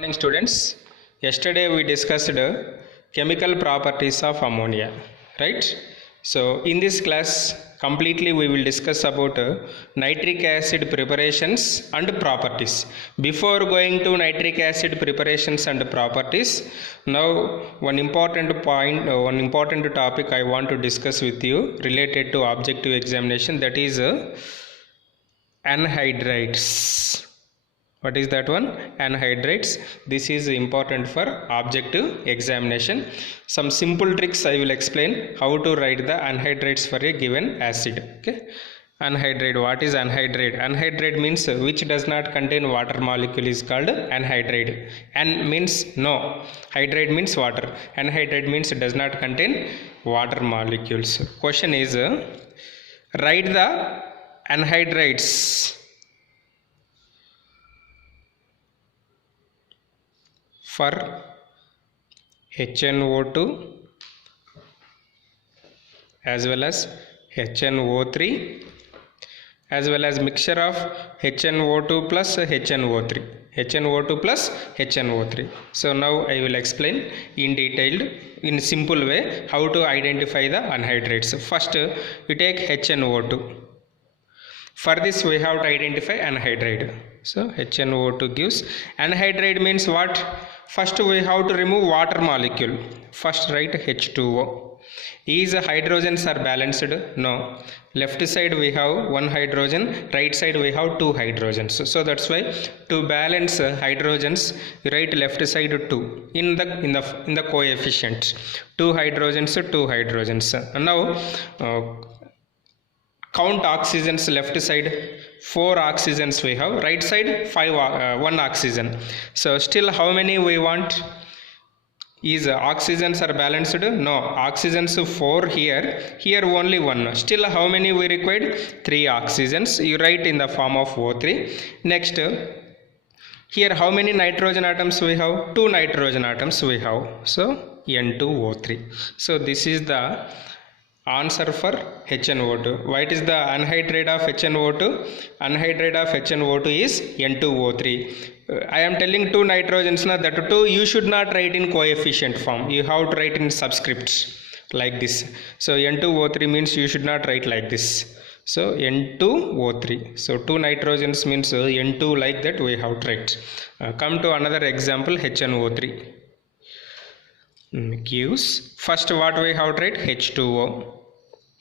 Morning students. Yesterday we discussed chemical properties of ammonia, right? So in this class completely we will discuss about nitric acid preparations and properties. Before going to nitric acid preparations and properties, now one important point, one important topic I want to discuss with you related to objective examination, that is anhydrides. What is that one? Anhydrides. This is important for objective examination. Some simple tricks I will explain how to write the anhydrides for a given acid. Okay. Anhydride. What is anhydride? Anhydride means which does not contain water molecule is called anhydride. An means no. Hydride means water. Anhydride means does not contain water molecules. Question is write the anhydrides for HNO2 as well as HNO3 as well as mixture of HNO2 plus HNO3. HNO2 plus HNO3. So now I will explain in detailed, in simple way, how to identify the anhydrides. First we take HNO2. For this we have to identify anhydride. So HNO2 gives anhydride means what? First we have to remove water molecule. First write H2O. Is hydrogens are balanced? No. Left side we have one hydrogen, right side we have two hydrogens. So that's why to balance hydrogens, you write left side 2 in the coefficient. Two hydrogens. And now count oxygens. Left side 4 oxygens we have, right side 1 oxygen. So still how many we want? Is oxygens are balanced? No. Oxygens 4 here only 1. Still how many we required? 3 oxygens. You write in the form of O3. Next here how many nitrogen atoms we have? 2 nitrogen atoms we have. So N2O3. So this is the answer for HNO2. What is the anhydride of HNO2? Anhydride of HNO2 is N2O3. I am telling 2 nitrogens now, that 2 you should not write in coefficient form. You have to write in subscripts like this. So N2O3 means you should not write like this. So N2O3. So 2 nitrogens means N2 like that we have to write. Come to another example, HNO3. Gives first what we have to write? H2O.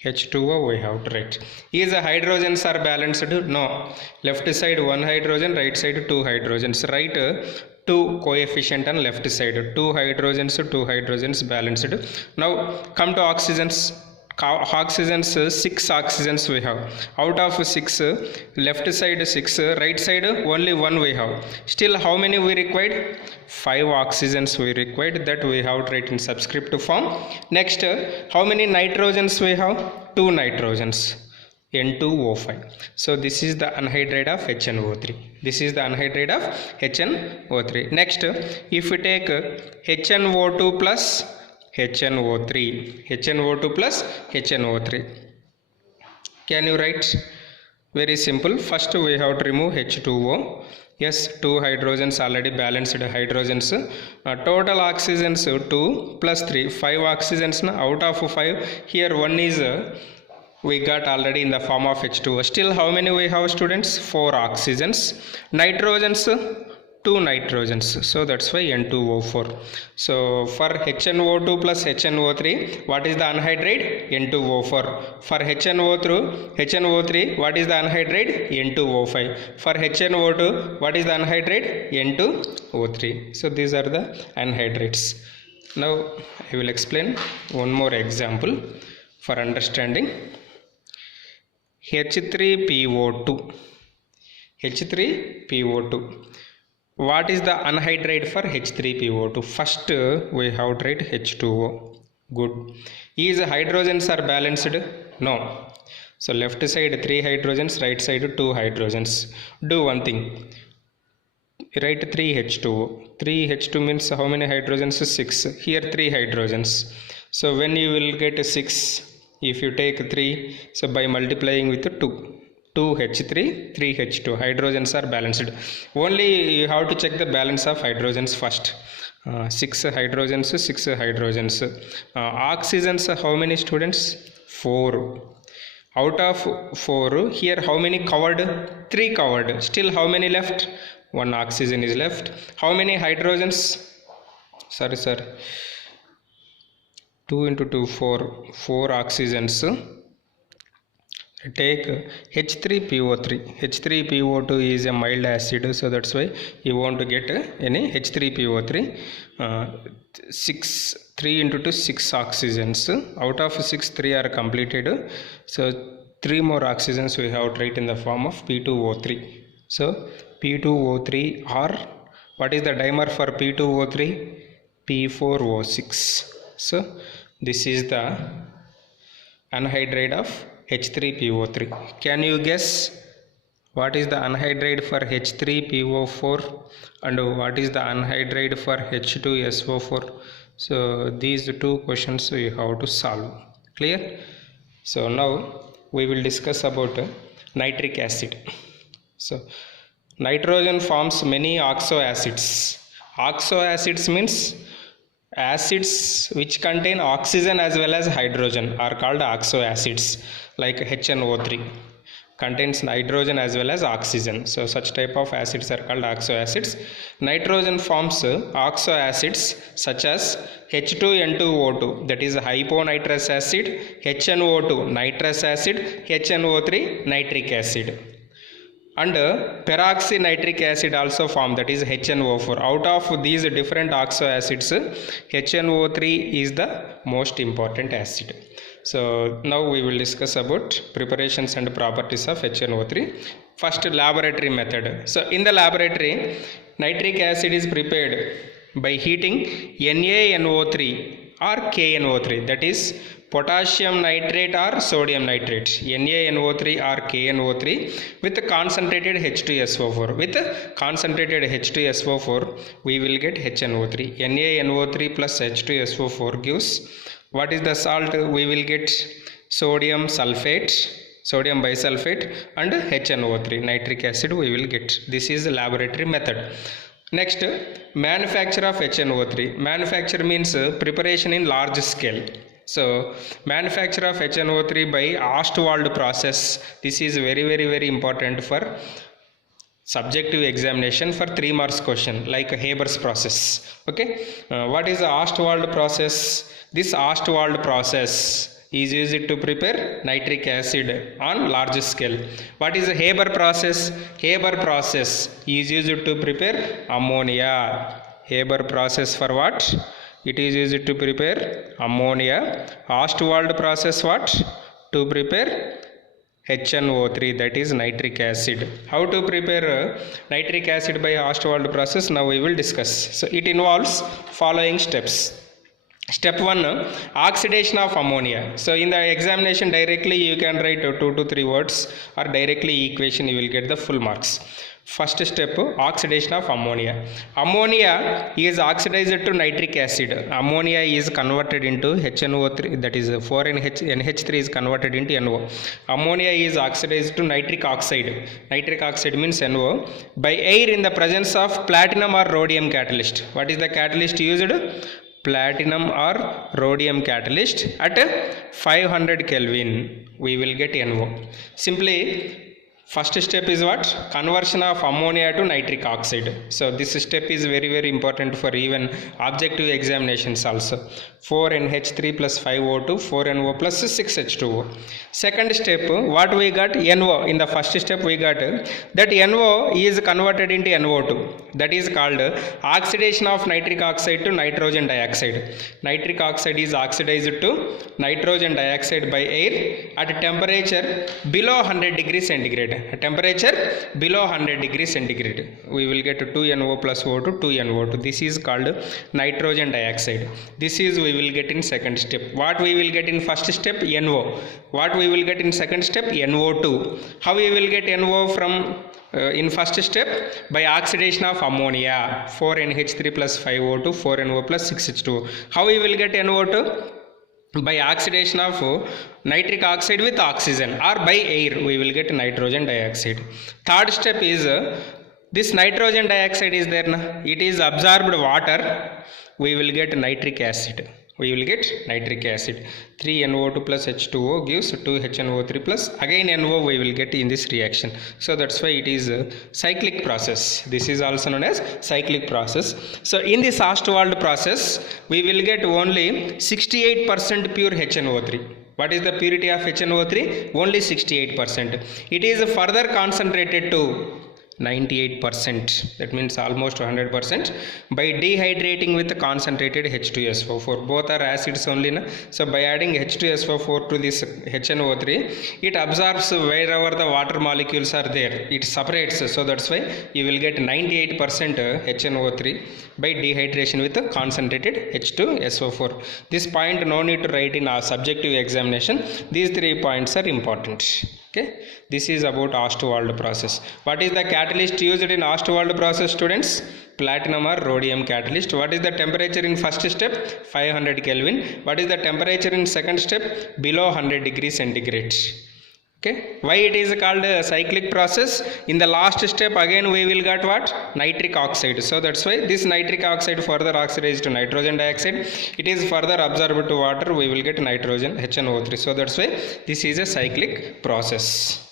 H2O we have to write. Is the hydrogens are balanced? No. Left side 1 hydrogen, right side 2 hydrogens. Write 2 coefficient on left side. 2 hydrogens balanced. Now come to oxygens. Oxygens 6 oxygens we have. Out of 6, left side 6, right side only 1 we have. Still how many we required? 5 oxygens we required, that we have to write in subscript form. Next how many nitrogens we have? 2 nitrogens, N2O5. So this is the anhydride of HNO3. This is the anhydride of HNO3. Next if we take HNO2 plus HNO3. HNO2 plus HNO3. Can you write? Very simple. First we have to remove H2O. Yes, 2 hydrogens already balanced hydrogens. Total oxygens 2 plus 3. 5 oxygens. Out of 5, here 1 is we got already in the form of H2O. Still how many we have, students? 4 oxygens. Nitrogens 2 nitrogens, so that's why N2O4. So for HNO2 plus HNO3, what is the anhydride? N2O4. For HNO3, what is the anhydride? N2O5. For HNO2, what is the anhydride? N2O3. So these are the anhydrides. Now I will explain one more example for understanding. H3PO2. H3PO2. What is the anhydride for H3PO2? First we have to write H2O. Good. Is hydrogens are balanced? No. So left side 3 hydrogens, right side 2 hydrogens. Do one thing. Write 3H2O. 3H2 means how many hydrogens? 6. Here 3 hydrogens. So when you will get 6, if you take 3, so by multiplying with 2. 2H3, 3H2. Hydrogens are balanced. Only you have to check the balance of hydrogens first. 6 hydrogens, 6 hydrogens. Oxygens, how many students? 4. Out of 4, here how many covered? 3 covered. Still how many left? 1 oxygen is left. How many hydrogens? Sorry, sir. 2 into 2, 4. 4 oxygens. Take H3PO3. H3PO2 is a mild acid, so that's why you want to get any H3PO3. 3 into 2, 6 oxygens. Out of 6, 3 are completed. So 3 more oxygens we have to write in the form of P2O3. So P2O3 or what is the dimer for P2O3? P4O6. So this is the anhydride of H3PO3. Can you guess what is the anhydride for H3PO4 and what is the anhydride for H2SO4? So these 2 questions we have to solve. Clear? So now we will discuss about nitric acid. So nitrogen forms many oxoacids. Oxoacids means acids which contain oxygen as well as hydrogen are called oxoacids, like HNO3 contains nitrogen as well as oxygen. So such type of acids are called oxoacids. Nitrogen forms oxoacids such as H2N2O2, that is hyponitrous acid, HNO2 nitrous acid, HNO3 nitric acid. And peroxynitric acid also formed, that is HNO4. Out of these different oxoacids, HNO3 is the most important acid. So now we will discuss about preparations and properties of HNO3. First, laboratory method. So in the laboratory, nitric acid is prepared by heating NaNO3 or KNO3, that is potassium nitrate or sodium nitrate, NaNO3 or KNO3 with concentrated H2SO4. With concentrated H2SO4 we will get HNO3. NaNO3 plus H2SO4 gives, what is the salt? We will get sodium sulfate, sodium bisulfate, and HNO3 nitric acid we will get. This is the laboratory method. Next, manufacture of HNO3. Manufacture means preparation in large scale. So manufacture of HNO3 by Ostwald process. This is very important for subjective examination for 3 marks question, like Haber's process. Okay, what is the Ostwald process? This Ostwald process is used to prepare nitric acid on large scale. What is the Haber process? Haber process is used to prepare ammonia. Haber process for what? It is used to prepare ammonia. Ostwald process what? To prepare HNO3, that is nitric acid. How to prepare nitric acid by Ostwald process? Now we will discuss. So it involves following steps. Step 1, oxidation of ammonia. So in the examination directly you can write 2 to 3 words or directly equation, you will get the full marks. First step, oxidation of ammonia. Ammonia is oxidized to nitric acid. Ammonia is converted into HNO3, that is 4NH3 is converted into NO. Ammonia is oxidized to nitric oxide. Nitric oxide means NO by air in the presence of platinum or rhodium catalyst. What is the catalyst used? Platinum or rhodium catalyst. At 500 Kelvin we will get NO. Simply first step is what? Conversion of ammonia to nitric oxide. So this step is very important for even objective examinations also. 4NH3 plus 5O2, 4NO plus 6H2O. Second step, what we got? NO. In the first step we got that NO is converted into NO2. That is called oxidation of nitric oxide to nitrogen dioxide. Nitric oxide is oxidized to nitrogen dioxide by air at a temperature below 100 degrees centigrade. At temperature below 100 degrees centigrade. We will get 2NO plus O2, 2NO2. This is called nitrogen dioxide. This is we will get in second step. What we will get in first step? NO. What we will get in second step? NO2. How we will get NO from in first step? By oxidation of ammonia. 4NH3 plus 5O2, 4NO plus 6H2O. How we will get NO2? by oxidation of nitric oxide with oxygen, or by air we will get nitrogen dioxide. Third step is this nitrogen dioxide is there na, it is absorbed water, we will get nitric acid. 3NO2 plus H2O gives 2HNO3 plus again NO we will get in this reaction. So that's why it is a cyclic process. This is also known as cyclic process. So in this Ostwald process we will get only 68% pure HNO3. What is the purity of HNO3? Only 68%. It is further concentrated to 98%, that means almost 100%, by dehydrating with concentrated H2SO4. Both are acids only na? So by adding H2SO4 to this HNO3, it absorbs wherever the water molecules are there, it separates. So that's why you will get 98% HNO3 by dehydration with concentrated H2SO4. This point no need to write in our subjective examination. These 3 points are important. Okay, this is about Ostwald process. What is the catalyst used in Ostwald process, students? Platinum or rhodium catalyst. What is the temperature in first step? 500 Kelvin. What is the temperature in second step? Below 100 degrees centigrade. Okay, why it is called a cyclic process? In the last step again we will get what? Nitric oxide. So that's why this nitric oxide further oxidized to nitrogen dioxide, it is further absorbed to water, we will get nitrogen HNO3. So that's why this is a cyclic process.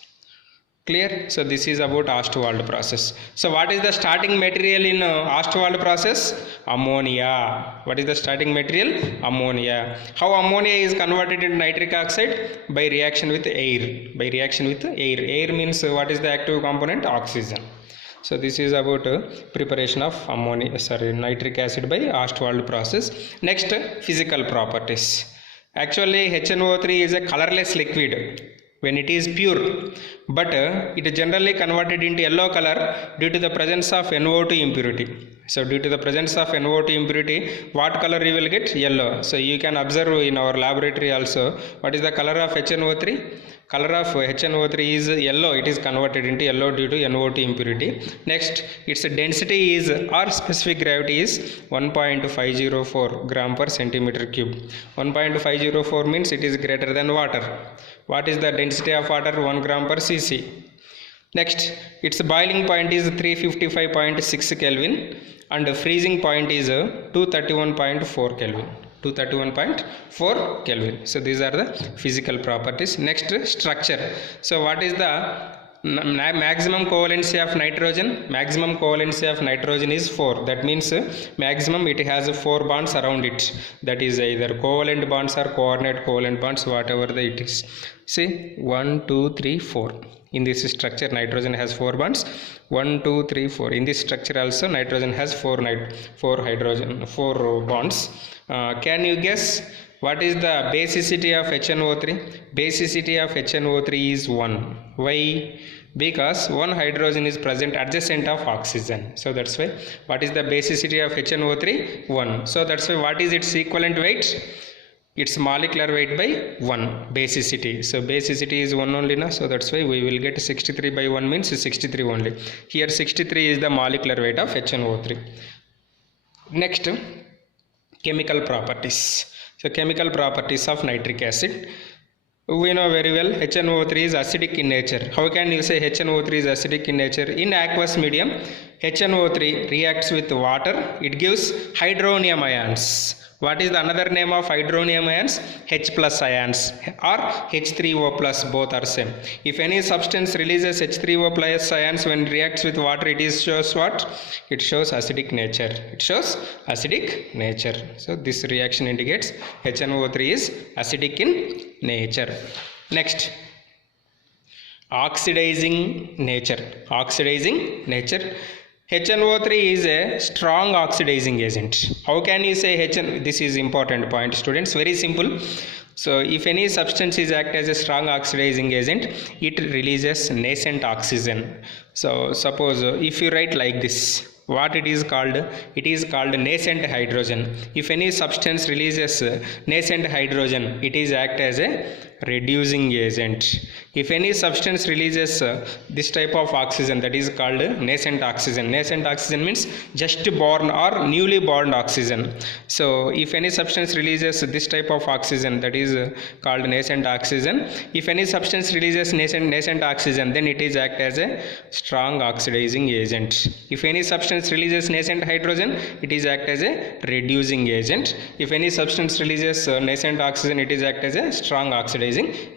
Clear? So this is about Ostwald process. So what is the starting material in Ostwald process? Ammonia. What is the starting material? Ammonia. How ammonia is converted into nitric oxide? By reaction with air. By reaction with air. Air means what is the active component? Oxygen. So this is about preparation of nitric acid by Ostwald process. Next, physical properties. Actually HNO3 is a colorless liquid when it is pure, but it is generally converted into yellow color due to the presence of NO2 impurity. So due to the presence of NO2 impurity, what color you will get? Yellow. So you can observe in our laboratory also, what is the color of HNO3? Color of HNO3 is yellow. It is converted into yellow due to NO2 impurity. Next, its density is, or specific gravity is 1.504 gram per centimeter cube. 1.504 means it is greater than water. What is the density of water? 1 gram per cc. Next, its boiling point is 355.6 Kelvin and freezing point is 231.4 Kelvin. 231.4 Kelvin. So these are the physical properties. Next, structure. So what is the maximum covalency of nitrogen? Maximum covalency of nitrogen is 4. That means maximum it has 4 bonds around it. That is either covalent bonds or coordinate covalent bonds, whatever it is. See, 1, 2, 3, 4. In this structure nitrogen has 4 bonds. 1, 2, 3, 4. In this structure also nitrogen has 4 bonds. Can you guess what is the basicity of HNO3? Basicity of HNO3 is 1. Why? Because one hydrogen is present adjacent of oxygen. So that's why. What is the basicity of HNO3? 1. So that's why what is its equivalent weight? Its molecular weight by 1. Basicity. So basicity is 1 only na. So that's why we will get 63 by 1 means 63 only. Here 63 is the molecular weight of HNO3. Next, chemical properties. So chemical properties of nitric acid. We know very well HNO3 is acidic in nature. How can you say HNO3 is acidic in nature? In aqueous medium, HNO3 reacts with water. It gives hydronium ions. What is the another name of hydronium ions? H plus ions or H3O plus, both are same. If any substance releases H3O plus ions when it reacts with water, it is shows what? It shows acidic nature. It shows acidic nature. So this reaction indicates HNO3 is acidic in nature. Next, oxidizing nature. Oxidizing nature. HNO3 is a strong oxidizing agent. How can you say this is important point, students. Very simple. So if any substance is act as a strong oxidizing agent, it releases nascent oxygen. So suppose if you write like this, what it is called? It is called nascent hydrogen. If any substance releases nascent hydrogen, it is act as a reducing agent. If any substance releases this type of oxygen, that is called nascent oxygen. Nascent oxygen means just born or newly born oxygen. So if any substance releases this type of oxygen, that is called nascent oxygen. If any substance releases nascent oxygen, then it is act as a strong oxidizing agent. If any substance releases nascent hydrogen, it is act as a reducing agent. If any substance releases nascent oxygen, it is act as a strong oxidizing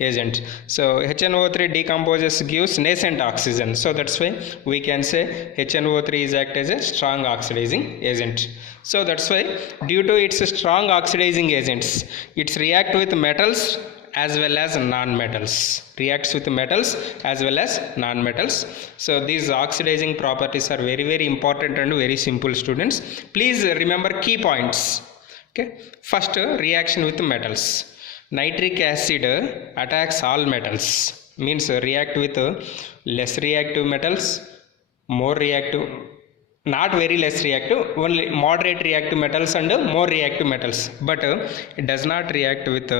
agent. So HNO3 decomposes, gives nascent oxygen. So that's why we can say HNO3 is act as a strong oxidizing agent. So that's why due to its strong oxidizing agents, it react with metals as well as non-metals. Reacts with metals as well as non-metals. So these oxidizing properties are very, very important and very simple, students. Please remember key points. Okay. First, reaction with metals. Nitric acid attacks all metals, means react with less reactive metals, more reactive, not very less reactive, only moderate reactive metals and more reactive metals, but it does not react with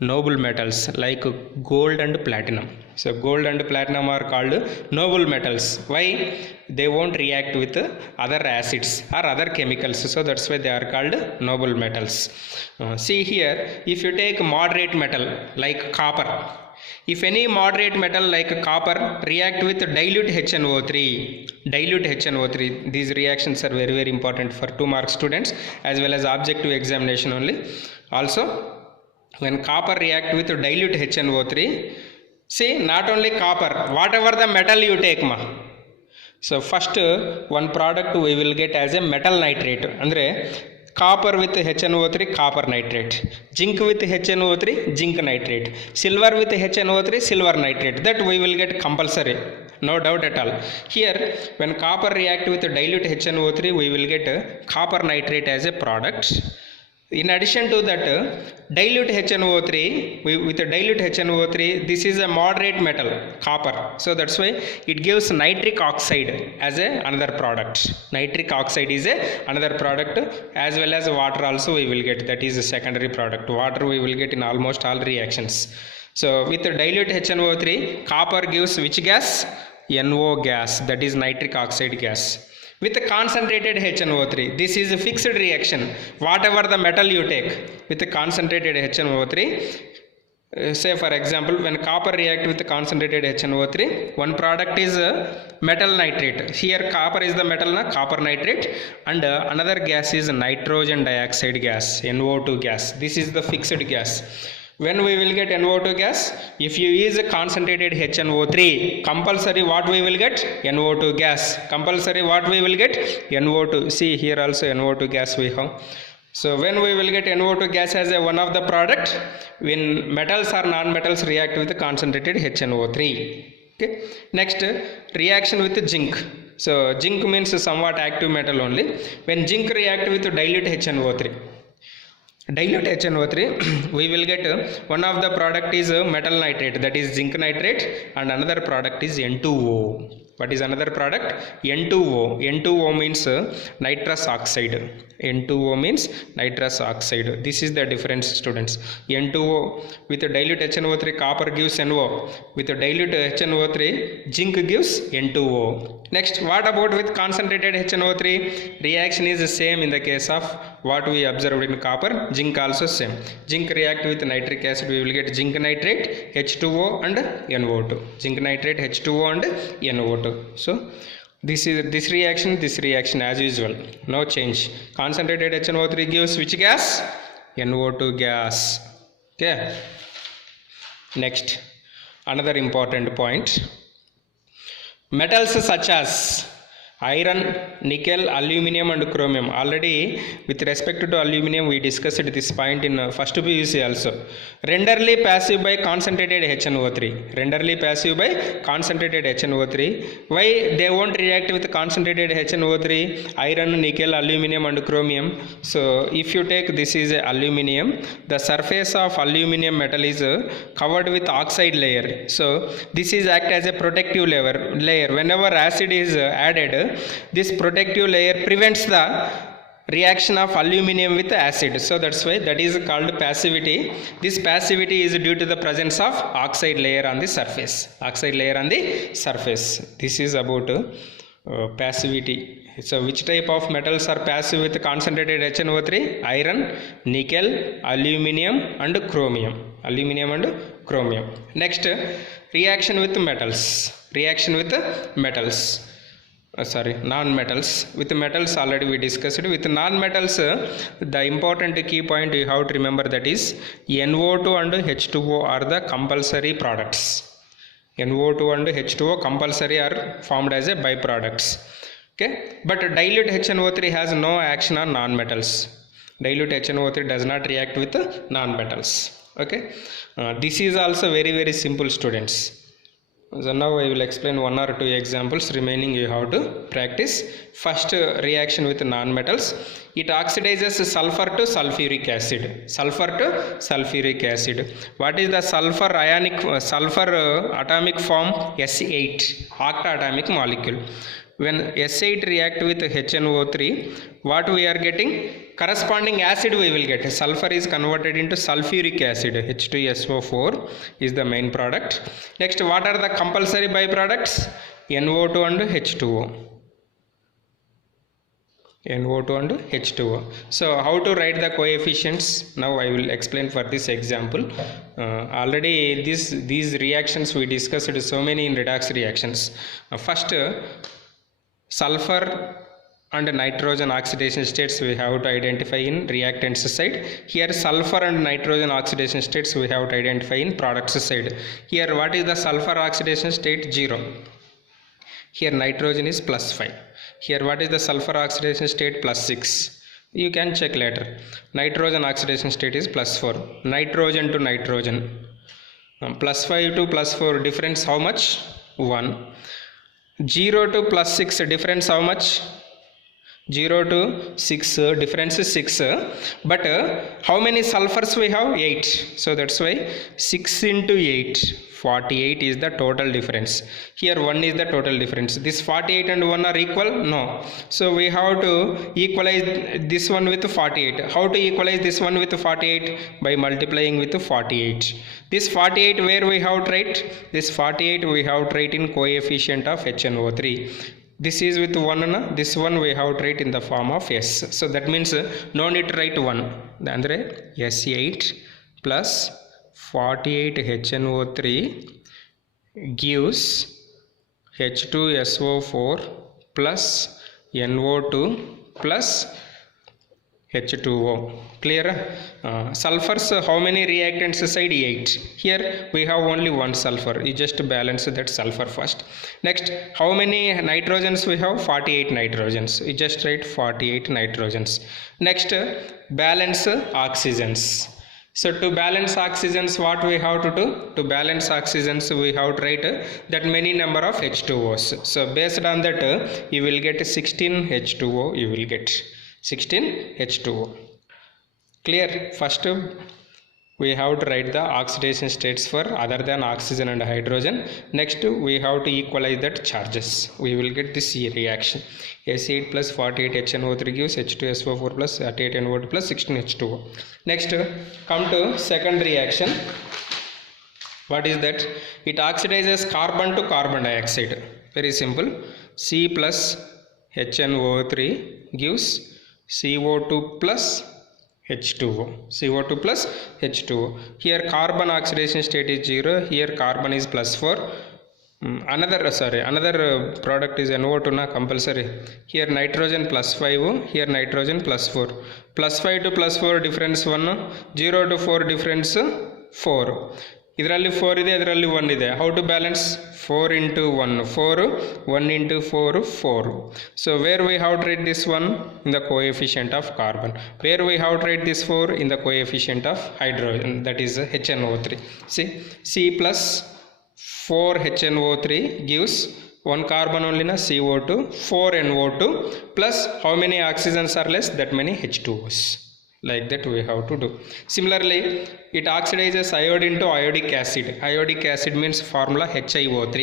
noble metals like gold and platinum. So gold and platinum are called noble metals. Why? They won't react with other acids or other chemicals, so that's why they are called noble metals. See here, if you take moderate metal like copper, if any moderate metal like copper react with dilute HNO3, these reactions are very, very important for 2 mark students as well as objective examination only. Also, when copper react with dilute HNO3, see, not only copper, whatever the metal you take ma. So first one product we will get as a metal nitrate, andre copper with HNO3, copper nitrate, zinc with HNO3, zinc nitrate, silver with HNO3, silver nitrate. That we will get compulsory, no doubt at all. Here, when copper react with dilute HNO3, we will get copper nitrate as a product. In addition to that, dilute HNO3, with dilute HNO3, this is a moderate metal, copper. So that's why it gives nitric oxide as another product. Nitric oxide is another product, as well as water also we will get. That is a secondary product. Water we will get in almost all reactions. So with dilute HNO3, copper gives which gas? NO gas, that is nitric oxide gas. With concentrated HNO3, this is a fixed reaction. Whatever the metal you take with concentrated HNO3, say for example, when copper react with concentrated HNO3, one product is metal nitrate. Here copper is the metal, copper nitrate, and another gas is nitrogen dioxide gas, NO2 gas. This is the fixed gas. When we will get NO2 gas, if you use a concentrated HNO3, compulsory what we will get? NO2 gas. Compulsory what we will get? NO2. See here also NO2 gas we have. So when we will get NO2 gas as one of the product, when metals or non-metals react with concentrated HNO3. Okay. Next, reaction with zinc. So zinc means somewhat active metal only. When zinc react with dilute HNO3, we will get one of the product is metal nitrate, that is zinc nitrate, and another product is N2O. What is another product? N2O. N2O means nitrous oxide. N2O means nitrous oxide. This is the difference, students. N2O with dilute HNO3, copper gives NO. With dilute HNO3, zinc gives N2O. Next, what about with concentrated HNO3? Reaction is the same in the case of what we observed in copper. Zinc also same. Zinc react with nitric acid, we will get zinc nitrate, H2O and NO2. Zinc nitrate, H2O and NO2. So this reaction as usual, no change. Concentrated HNO3 gives which gas? NO2 gas. Okay. Next, another important point. Metals such as iron, nickel, aluminium and chromium. Already with respect to aluminium we discussed this point in first PUC also. Renderly passive by concentrated HNO3. Renderly passive by concentrated HNO3. Why they won't react with concentrated HNO3, iron, nickel, aluminium and chromium? So if you take this is aluminium, the surface of aluminium metal is covered with oxide layer. So this is act as a protective layer. Whenever acid is added, this protective layer prevents the reaction of aluminum with acid. So that's why that is called passivity. This passivity is due to the presence of oxide layer on the surface. Oxide layer on the surface. This is about passivity. So which type of metals are passive with concentrated HNO3? Iron, nickel, aluminum and chromium. Aluminum and chromium. Next, reaction with metals. Reaction with metals. Non-metals. With metals already we discussed. With non-metals, the important key point you have to remember, that is NO2 and H2O are the compulsory products. NO2 and H2O compulsory are formed as a byproducts. Okay, but dilute HNO3 has no action on non-metals. Dilute HNO3 does not react with non-metals. Okay, this is also very simple, students. So now I will explain one or two examples. Remaining you have to practice. First, reaction with non-metals. It oxidizes sulfur to sulfuric acid. Sulfur to sulfuric acid. What is the sulfur atomic form? S8, octaatomic molecule. When S8 react with HNO3, what we are getting? Corresponding acid we will get. Sulfur is converted into sulfuric acid. H2SO4 is the main product. Next, what are the compulsory byproducts? NO2 and H2O. NO2 and H2O. So how to write the coefficients? Now I will explain for this example. Already these reactions we discussed so many in redox reactions. First, sulfur and nitrogen oxidation states we have to identify in reactants side. Here sulfur and nitrogen oxidation states we have to identify in products side. Here what is the sulfur oxidation state? 0. Here nitrogen is +5. Here what is the sulfur oxidation state? +6. You can check later. Nitrogen oxidation state is +4. Nitrogen to nitrogen. +5 to +4 difference how much? 1. 0 to +6 difference how much? 0 to 6 difference is 6. But how many sulfurs we have? 8. So that's why 6 into 8, 48 is the total difference. Here 1 is the total difference. This 48 and 1 are equal? No. So we have to equalize this one with 48. How to equalize this one with 48? By multiplying with 48. This 48 where we have to write? This 48 we have to write in coefficient of HNO3. This is with 1, this one we have to write in the form of S. So that means no need to write 1. Andre S8 plus 48 HNO3 gives H2SO4 plus NO2 plus H2O. Clear? Sulfurs, how many reactants side? 8. Here we have only one sulfur. You just balance that sulfur first. Next, how many nitrogens we have? 48 nitrogens. You just write 48 nitrogens. Next, balance oxygens. So to balance oxygens, what we have to do? To balance oxygens, we have to write that many number of H2Os. So based on that, you will get 16 H2O. You will get 16 H2O. Clear? First, we have to write the oxidation states for other than oxygen and hydrogen. Next, we have to equalize that charges. We will get this reaction. S8 plus 48 HNO3 gives H2SO4 plus 38 NO2 plus 16 H2O. Next, come to second reaction. What is that? It oxidizes carbon to carbon dioxide. Very simple. C plus HNO3 gives CO2 plus H2O. CO2 plus H2O. Here carbon oxidation state is 0. Here carbon is +4. Another product is NO2 na compulsory. Here nitrogen +5. Here nitrogen +4. +5 to +4 difference 1. 0 to 4 difference 4. ಇದರಲ್ಲಿ 4 ಇದೆ, ಇದರಲ್ಲಿ 1 ಇದೆ. How to balance? 4 into 1 4, 1 into 4 4. So where we have to write this one? In the coefficient of carbon. Where we have to write this 4? In the coefficient of hydrogen, that is HNO3. See, C plus 4 HNO3 gives 1 carbon only na CO2, 4 NO2 plus how many oxygens are less? That many H2Os. Like that we have to do. Similarly, it oxidizes iodine to iodic acid. Iodic acid means formula HiO3.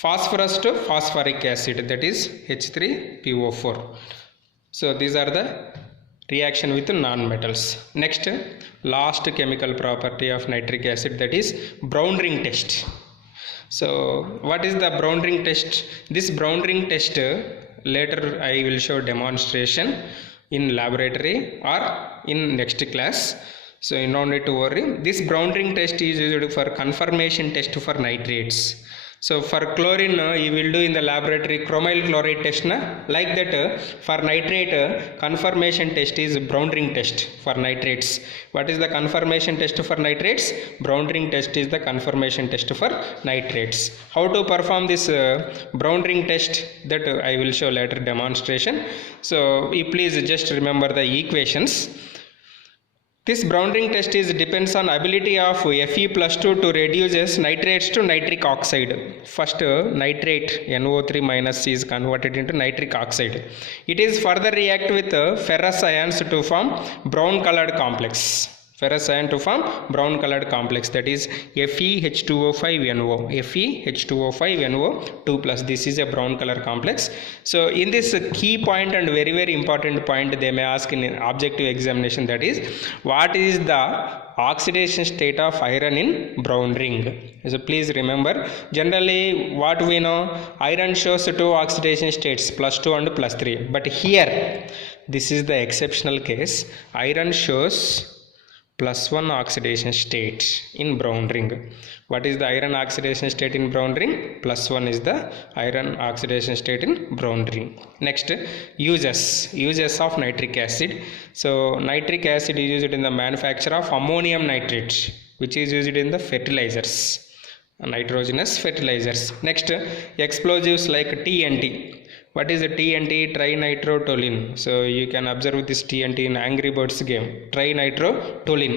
phosphorus to phosphoric acid, that is H3PO4. So these are the reaction with non-metals. Next, last chemical property of nitric acid, that is brown ring test. So what is the brown ring test? This brown ring test later I will show demonstration in laboratory or in next class. So you don't need to worry. This brown ring test is used for confirmation test for nitrates. So for chlorine you will do in the laboratory chromyl chloride test na, like that for nitrate confirmation test is brown ring test for nitrates. What is the confirmation test for nitrates? Brown ring test is the confirmation test for nitrates. How to perform this brown ring test, that I will show later demonstration. So you please just remember the equations. This brown ring test is depends on ability of Fe+2 to reduces nitrates to nitric oxide. First nitrate NO3 minus is converted into nitric oxide. It is further react with ferrous ions to form brown colored complex. Ferrous ion to form brown colored complex, that is FeH2O5NO. FeH2O5NO 2 plus. This is a brown color complex. So in this key point and very very important point they may ask in objective examination, that is what is the oxidation state of iron in brown ring. So please remember, generally what we know, iron shows two oxidation states, +2 and +3. But here this is the exceptional case. Iron shows +1 oxidation state in brown ring. What is the iron oxidation state in brown ring? +1 is the iron oxidation state in brown ring. Next, uses of nitric acid. So nitric acid is used in the manufacture of ammonium nitrate, which is used in the fertilizers, nitrogenous fertilizers. Next, explosives like TNT. What is the TNT? Trinitrotoluene. So you can observe this TNT in Angry Birds game. Trinitrotoluene.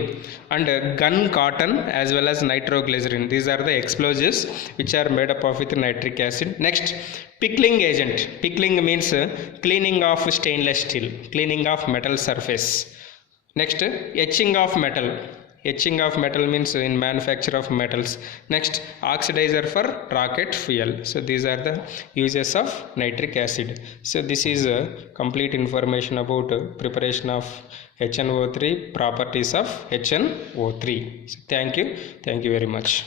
And gun cotton as well as nitroglycerin. These are the explosives which are made up of with nitric acid. Next, pickling agent. Pickling means cleaning of stainless steel, cleaning of metal surface. Next, etching of metal. Etching of metal means in manufacture of metals. Next, oxidizer for rocket fuel. So these are the uses of nitric acid. So this is complete information about preparation of HNO3, properties of HNO3. So thank you very much.